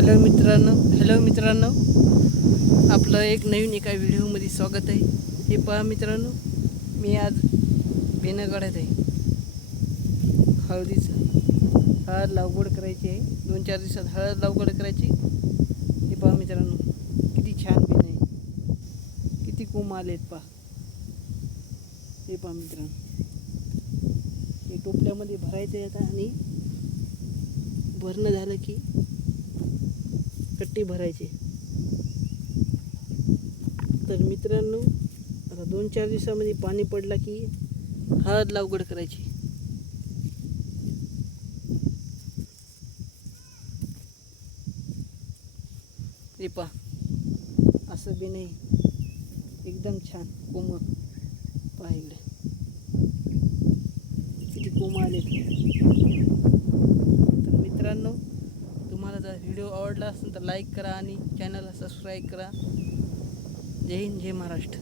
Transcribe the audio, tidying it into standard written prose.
Hello मित्रांनो, आपलं एक नवीन एका व्हिडिओमध्ये स्वागत आहे. हे पहा मित्रांनो, मी आज बेणं काढत आहे. हळदीचं हळद लागवड करायची आहे. 2-4 दिवसात हळद लागवड करायची. हे पहा मित्रांनो, किती छान बेणं आहे, किती कोंब आलेत पहा. हे पहा मित्रांनो, हे टोपल्यामध्ये भरायचं आहे आता, आणि भरणं झालं की कट्टी भरायची. तर मित्रांनो, आता 2-4 दिवसामध्ये पाणी पडला की हळद लागवड करायची. हे पहा, असं बी नाही, एकदम छान कोंब. पहा इकडे किती कोंब आले. तर मित्रांनो, तुम्हाला जर व्हिडिओ आवडला असेल तर लाईक करा आणि चॅनलला सबस्क्राईब करा. जय हिंद, जय महाराष्ट्र.